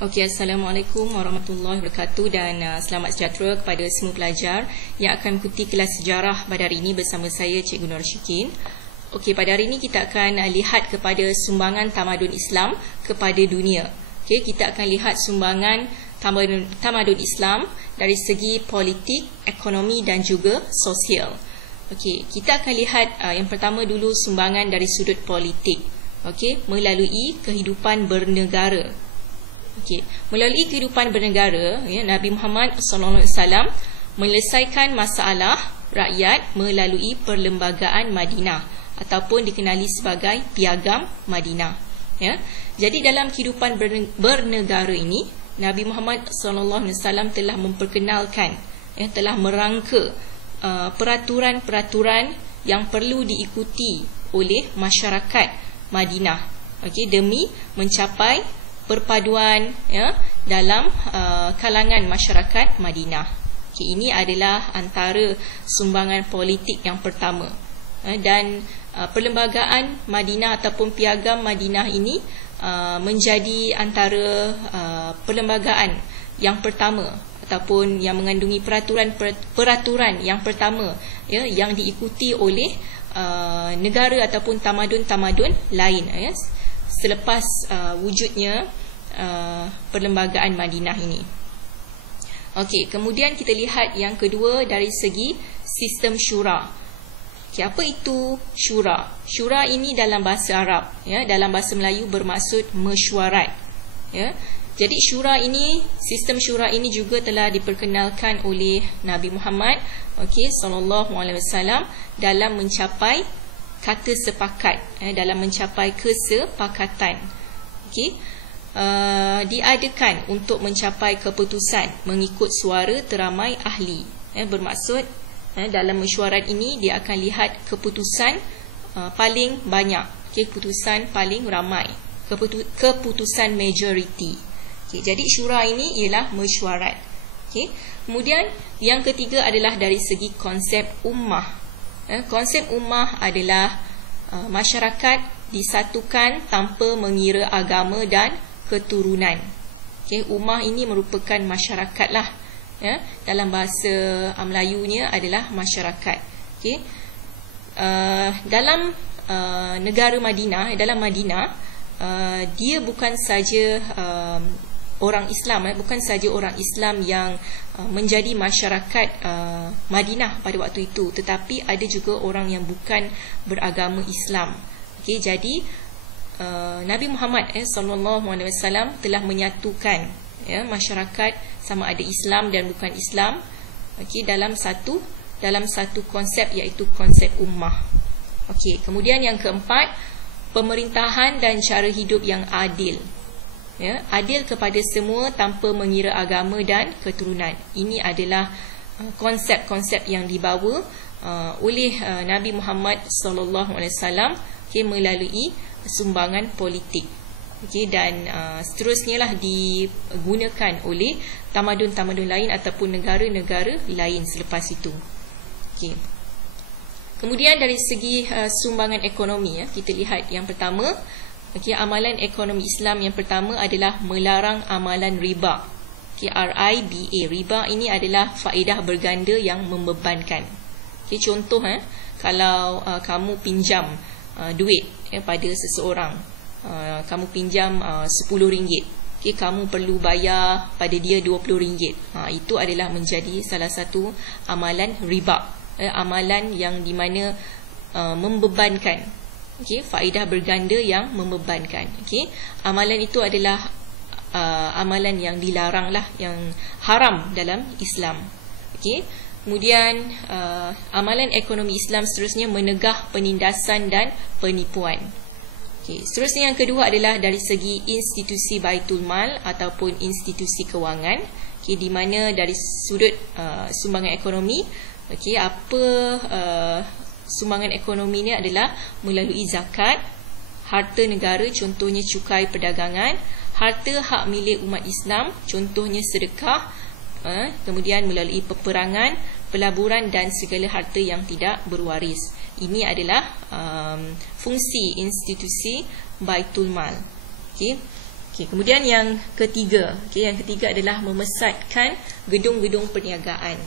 Okey, Assalamualaikum warahmatullahi wabarakatuh dan selamat sejahtera kepada semua pelajar yang akan mengikuti kelas sejarah pada hari ini bersama saya Cikgu Nur Syikin. Okey, pada hari ini kita akan lihat kepada sumbangan tamadun Islam kepada dunia. Okey, kita akan lihat sumbangan tamadun Islam dari segi politik, ekonomi dan juga sosial. Okey, kita akan lihat yang pertama dulu sumbangan dari sudut politik. Okey, melalui kehidupan bernegara. Okey, melalui kehidupan bernegara, Nabi Muhammad SAW menyelesaikan masalah rakyat melalui Perlembagaan Madinah ataupun dikenali sebagai Piagam Madinah. Jadi dalam kehidupan bernegara ini, Nabi Muhammad SAW telah memperkenalkan, telah merangka peraturan-peraturan yang perlu diikuti oleh masyarakat Madinah, demi mencapai perpaduan dalam kalangan masyarakat Madinah. Ini adalah antara sumbangan politik yang pertama. Dan Perlembagaan Madinah ataupun Piagam Madinah ini menjadi antara perlembagaan yang pertama ataupun yang mengandungi peraturan yang pertama yang diikuti oleh negara ataupun tamadun-tamadun lain selepas wujudnya Perlembagaan Madinah ini. Okey, kemudian kita lihat yang kedua dari segi sistem syura. Okey, apa itu syura? Syura ini dalam bahasa Arab, dalam bahasa Melayu bermaksud mesyuarat. Jadi syura ini, sistem syura ini juga telah diperkenalkan oleh Nabi Muhammad sallallahu alaihi wasallam dalam mencapai kata sepakat, dalam mencapai kesepakatan. Diadakan untuk mencapai keputusan mengikut suara teramai ahli. Bermaksud dalam mesyuarat ini dia akan lihat keputusan paling banyak, keputusan paling ramai, keputusan majority. Jadi syura ini ialah mesyuarat. Kemudian yang ketiga adalah dari segi konsep ummah. Konsep ummah adalah masyarakat disatukan tanpa mengira agama dan keturunan. Ummah ini merupakan masyarakat lah. Dalam bahasa Melayunya adalah masyarakat. Dalam negara Madinah, dalam Madinah, dia bukan saja orang Islam, bukan saja orang Islam yang menjadi masyarakat Madinah pada waktu itu, tetapi ada juga orang yang bukan beragama Islam. Jadi Nabi Muhammad SAW telah menyatukan masyarakat sama ada Islam dan bukan Islam dalam satu konsep, iaitu konsep ummah. Kemudian yang keempat, pemerintahan dan cara hidup yang adil. Adil kepada semua tanpa mengira agama dan keturunan. Ini adalah konsep-konsep yang dibawa oleh Nabi Muhammad SAW melalui sumbangan politik. Dan seterusnya lah digunakan oleh tamadun-tamadun lain ataupun negara-negara lain selepas itu. Kemudian dari segi sumbangan ekonomi, kita lihat yang pertama, amalan ekonomi Islam yang pertama adalah melarang amalan riba. RIBA. Riba ini adalah faedah berganda yang membebankan. Contoh, kalau kamu pinjam duit pada seseorang, kamu pinjam RM10, kamu perlu bayar pada dia RM20. Itu adalah menjadi salah satu amalan riba, amalan yang di mana membebankan, faedah berganda yang membebankan. Amalan itu adalah amalan yang dilarang lah, yang haram dalam Islam. Kemudian amalan ekonomi Islam seterusnya menegah penindasan dan penipuan. Seterusnya yang kedua adalah dari segi institusi Baitul Mal ataupun institusi kewangan, di mana dari sudut sumbangan ekonomi, apa sumbangan ekonomi ini adalah melalui zakat, harta negara contohnya cukai perdagangan, harta hak milik umat Islam contohnya sedekah, kemudian melalui peperangan, pelaburan dan segala harta yang tidak berwaris. Ini adalah fungsi institusi Baitul Mal. Kemudian yang ketiga, yang ketiga adalah memesatkan gedung-gedung perniagaan.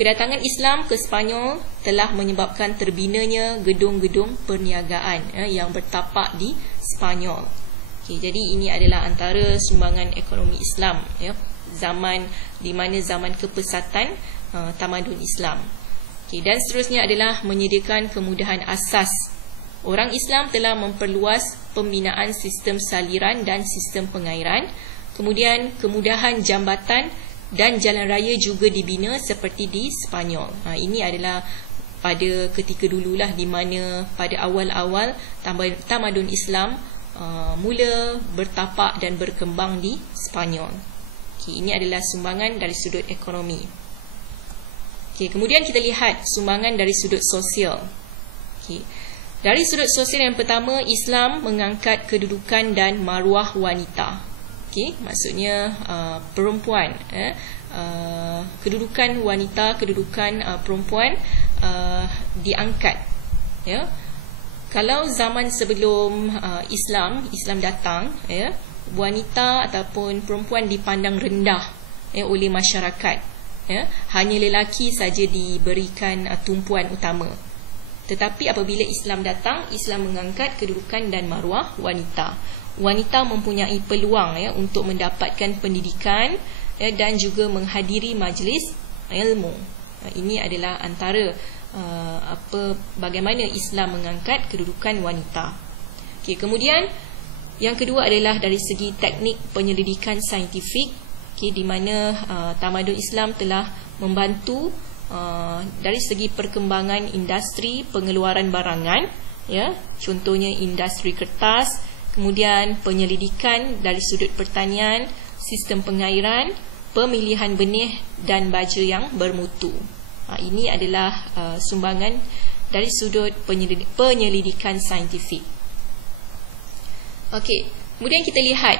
Kedatangan Islam ke Sepanyol telah menyebabkan terbinanya gedung-gedung perniagaan yang bertapak di Sepanyol. Jadi ini adalah antara sumbangan ekonomi Islam, zaman di mana zaman kepesatan tamadun Islam. Dan seterusnya adalah menyediakan kemudahan asas. Orang Islam telah memperluas pembinaan sistem saliran dan sistem pengairan. Kemudian kemudahan jambatan dan jalan raya juga dibina seperti di Sepanyol. Ini adalah pada ketika dululah di mana pada awal-awal tamadun Islam mula bertapak dan berkembang di Sepanyol. Ini adalah sumbangan dari sudut ekonomi. Kemudian kita lihat sumbangan dari sudut sosial. Dari sudut sosial yang pertama, Islam mengangkat kedudukan dan maruah wanita. Maksudnya perempuan, kedudukan wanita, kedudukan perempuan diangkat. Kalau zaman sebelum Islam datang, wanita ataupun perempuan dipandang rendah oleh masyarakat. Hanya lelaki saja diberikan tumpuan utama. Tetapi apabila Islam datang, Islam mengangkat kedudukan dan maruah wanita. Wanita mempunyai peluang untuk mendapatkan pendidikan dan juga menghadiri majlis ilmu. Ini adalah antara bagaimana Islam mengangkat kedudukan wanita. Kemudian yang kedua adalah dari segi teknik penyelidikan saintifik, di mana tamadun Islam telah membantu dari segi perkembangan industri pengeluaran barangan, contohnya industri kertas, kemudian penyelidikan dari sudut pertanian, sistem pengairan, pemilihan benih dan baja yang bermutu. Ini adalah sumbangan dari sudut penyelidikan saintifik. Kemudian kita lihat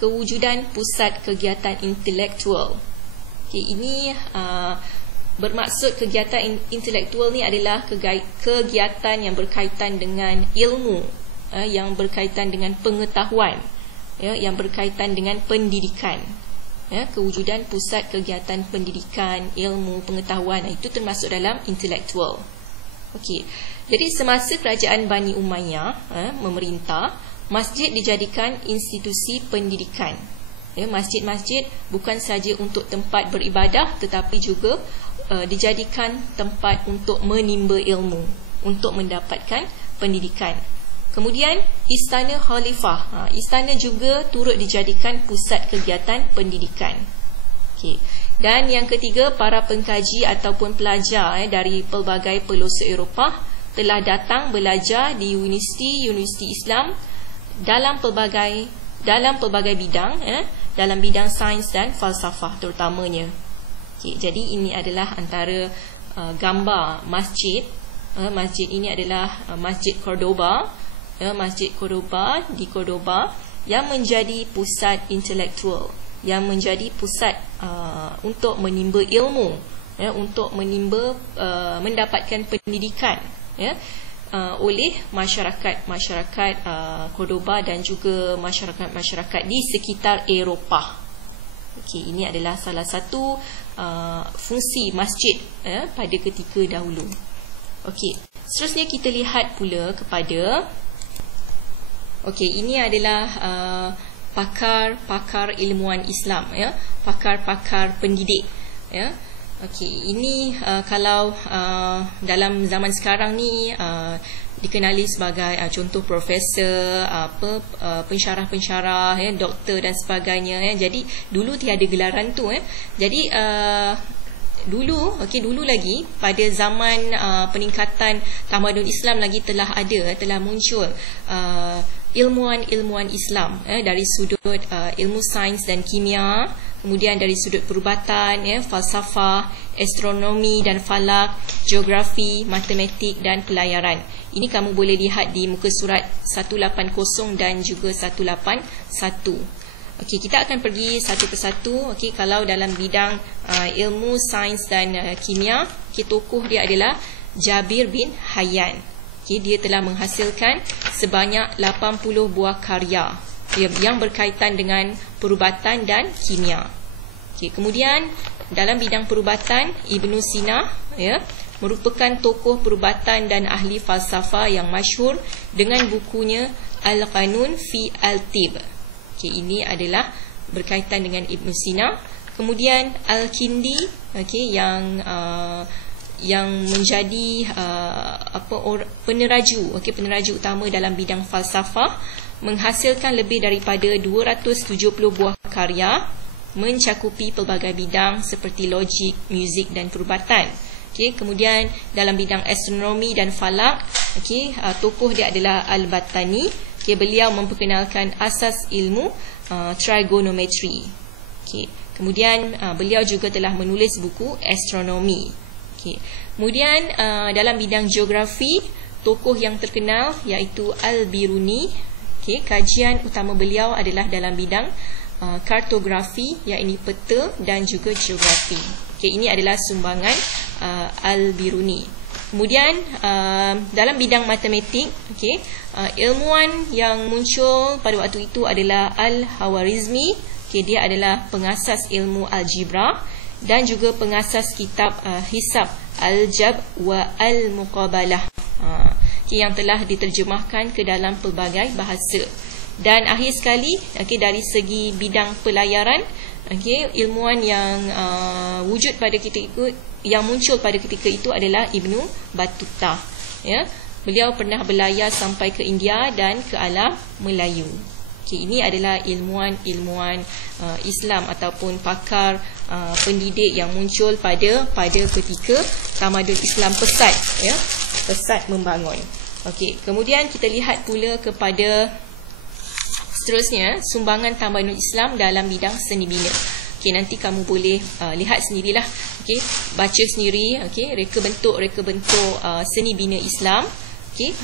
kewujudan pusat kegiatan intelektual. Ini bermaksud kegiatan intelektual ni adalah kegiatan yang berkaitan dengan ilmu, yang berkaitan dengan pengetahuan, yang berkaitan dengan pendidikan. Kewujudan pusat kegiatan pendidikan, ilmu, pengetahuan, itu termasuk dalam intelektual. Jadi semasa kerajaan Bani Umayyah memerintah, masjid dijadikan institusi pendidikan. Masjid-masjid bukan saja untuk tempat beribadah, tetapi juga dijadikan tempat untuk menimba ilmu, untuk mendapatkan pendidikan. Kemudian istana khalifah, istana juga turut dijadikan pusat kegiatan pendidikan. Dan yang ketiga, para pengkaji ataupun pelajar dari pelbagai pelosok Eropah telah datang belajar di universiti Islam dalam pelbagai bidang, dalam bidang sains dan falsafah terutamanya. Jadi ini adalah antara gambar masjid. Masjid ini adalah Masjid Cordoba. Masjid Cordoba di Cordoba yang menjadi pusat intelektual, yang menjadi pusat untuk menimba ilmu, untuk menimba mendapatkan pendidikan oleh masyarakat Cordoba dan juga masyarakat di sekitar Eropah. Ini adalah salah satu fungsi masjid pada ketika dahulu. Seterusnya kita lihat pula kepada ini adalah pakar-pakar ilmuwan Islam, pakar-pakar pendidik. Ini kalau dalam zaman sekarang ni dikenali sebagai contoh profesor, pensyarah-pensyarah, doktor dan sebagainya. Jadi dulu tiada gelaran tu. Jadi dulu lagi pada zaman peningkatan tamadun Islam lagi telah muncul ilmuwan Islam dari sudut ilmu sains dan kimia, kemudian dari sudut perubatan, falsafah, astronomi dan falak, geografi, matematik dan pelayaran. Ini kamu boleh lihat di muka surat 180 dan juga 181. Kita akan pergi satu persatu. Kalau dalam bidang ilmu sains dan kimia, tokoh dia adalah Jabir bin Hayyan. Dia telah menghasilkan sebanyak 80 buah karya. yang berkaitan dengan perubatan dan kimia. Okey, kemudian dalam bidang perubatan, Ibn Sina merupakan tokoh perubatan dan ahli falsafah yang masyhur dengan bukunya Al-Qanun fi Al-Tib. Okey, ini adalah berkaitan dengan Ibn Sina. Kemudian Al-Kindi, yang menjadi peneraju, peneraju utama dalam bidang falsafah, menghasilkan lebih daripada 270 buah karya mencakupi pelbagai bidang seperti logik, muzik dan perubatan. Kemudian dalam bidang astronomi dan falak, tokoh dia adalah Al-Battani. Beliau memperkenalkan asas ilmu trigonometri. Kemudian beliau juga telah menulis buku astronomi. Kemudian dalam bidang geografi, tokoh yang terkenal iaitu Al-Biruni. Kajian utama beliau adalah dalam bidang kartografi, iaitu peta dan juga geografi. Ini adalah sumbangan Al-Biruni. Kemudian dalam bidang matematik, ilmuwan yang muncul pada waktu itu adalah Al-Khwarizmi. Dia adalah pengasas ilmu algebra dan juga pengasas kitab hisab Al-Jab wa Al-Muqabalah, yang telah diterjemahkan ke dalam pelbagai bahasa. Dan akhir sekali, dari segi bidang pelayaran, ilmuwan yang wujud pada ketika yang muncul pada ketika itu adalah Ibnu Battuta. Beliau pernah berlayar sampai ke India dan ke alam Melayu. Ini adalah ilmuwan Islam ataupun pakar pendidik yang muncul pada ketika tamadun Islam pesat membangun. Kemudian kita lihat pula kepada seterusnya sumbangan tamadun Islam dalam bidang seni bina. Nanti kamu boleh lihat sendirilah, baca sendiri, reka bentuk seni bina Islam.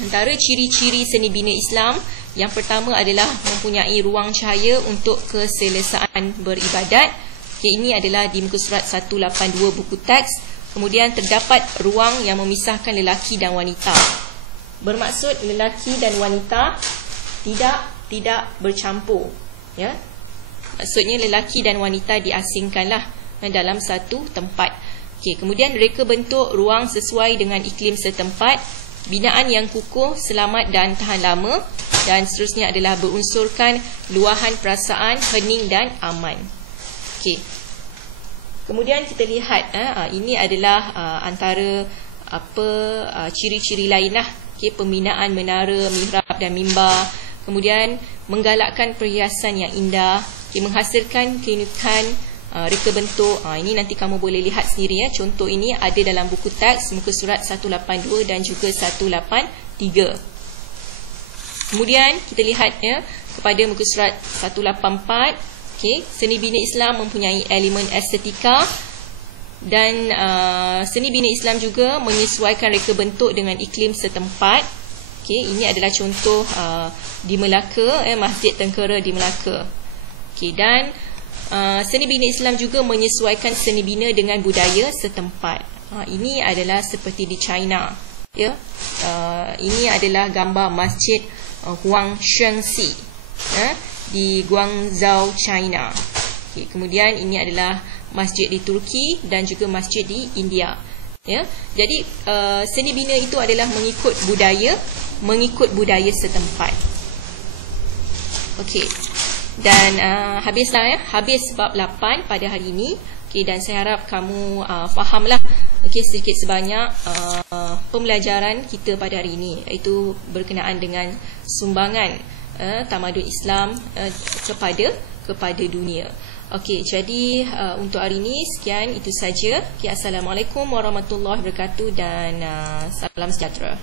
Antara ciri-ciri seni bina Islam, yang pertama adalah mempunyai ruang cahaya untuk keselesaan beribadat. Ini adalah di muka surat 182 buku teks. Kemudian terdapat ruang yang memisahkan lelaki dan wanita. Bermaksud lelaki dan wanita tidak bercampur. Maksudnya lelaki dan wanita diasingkanlah dalam satu tempat. Kemudian reka bentuk ruang sesuai dengan iklim setempat, binaan yang kukuh, selamat dan tahan lama, dan seterusnya adalah berunsurkan luahan perasaan, hening dan aman. Kemudian kita lihat ini adalah antara ciri-ciri lain lah. Pembinaan menara, mihrab dan mimbar. Kemudian menggalakkan perhiasan yang indah, menghasilkan keunikan reka bentuk. Ini nanti kamu boleh lihat sendiri. Contoh ini ada dalam buku teks muka surat 182 dan juga 183. Kemudian kita lihat kepada muka surat 184. Seni bina Islam mempunyai elemen estetika, dan seni bina Islam juga menyesuaikan reka bentuk dengan iklim setempat. Ini adalah contoh di Melaka, Masjid Tengkera di Melaka. Dan seni bina Islam juga menyesuaikan seni bina dengan budaya setempat. Ini adalah seperti di China. Ini adalah gambar Masjid Huangshengxi di Guangzhou, China. Kemudian ini adalah masjid di Turki dan juga masjid di India. Jadi seni bina itu adalah mengikut budaya setempat. Dan habis bab 8 pada hari ini. Dan saya harap kamu fahamlah sedikit sebanyak pembelajaran kita pada hari ini, iaitu berkenaan dengan sumbangan tamadun Islam kepada dunia. Jadi untuk hari ini sekian, itu saja. Assalamualaikum warahmatullahi wabarakatuh dan salam sejahtera.